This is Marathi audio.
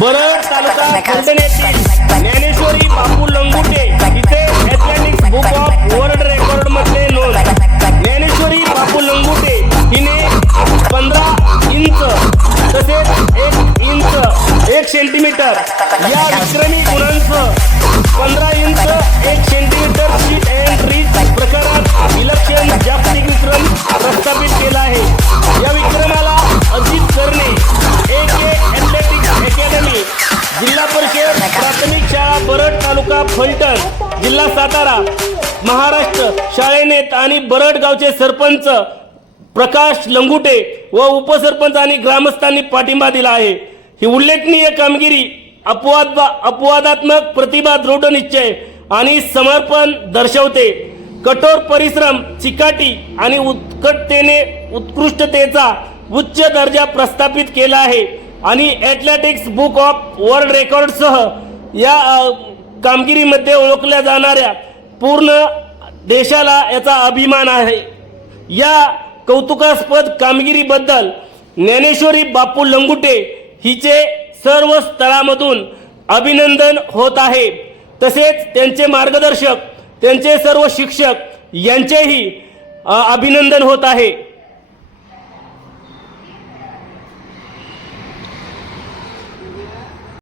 बरड तालुका फलटण येथील ज्ञानेश्वरी बापू लंगुटे इथे ॲथलेटिक्स बुक ऑफ वर्ल्ड रेकॉर्डमध्ये नोंद. ज्ञानेश्वरी बापू लंगुटे हिने पंधरा इंच तसेच एक इंच एक सेंटीमीटर या विक्रमी गुणांचं पंधरा इंच बरड तालुका फलटण जिल्हा सातारा महाराष्ट्र शाळेनेत आणि बरड गावचे सरपंच प्रकाश लंगुटे व उपसरपंच आणि ग्रामस्थांनी पाठिंबा दिला आहे. ही उल्लेखनीय कामगिरी अपवाद अपवादात्मक प्रतिभा दृढ निश्चय आणि समर्पण दर्शवते. कठोर परिश्रम चिकाटी आणि उत्कटतेने उत्कृष्टतेचा उच्च दर्जा प्रस्थापित केला आहे आणि ॲथलेटिक्स बुक ऑफ वर्ल्ड रेकॉर्डसह या कामगिरीमध्ये ओळखल्या जाणाऱ्या पूर्ण देशाला याचा अभिमान आहे. या कौतुकास्पद कामगिरीबद्दल ज्ञानेश्वरी बापू लंगुटे हिचे सर्व स्तरामधून अभिनंदन होत आहे. तसेच त्यांचे मार्गदर्शक त्यांचे सर्व शिक्षक यांचेही अभिनंदन होत आहे.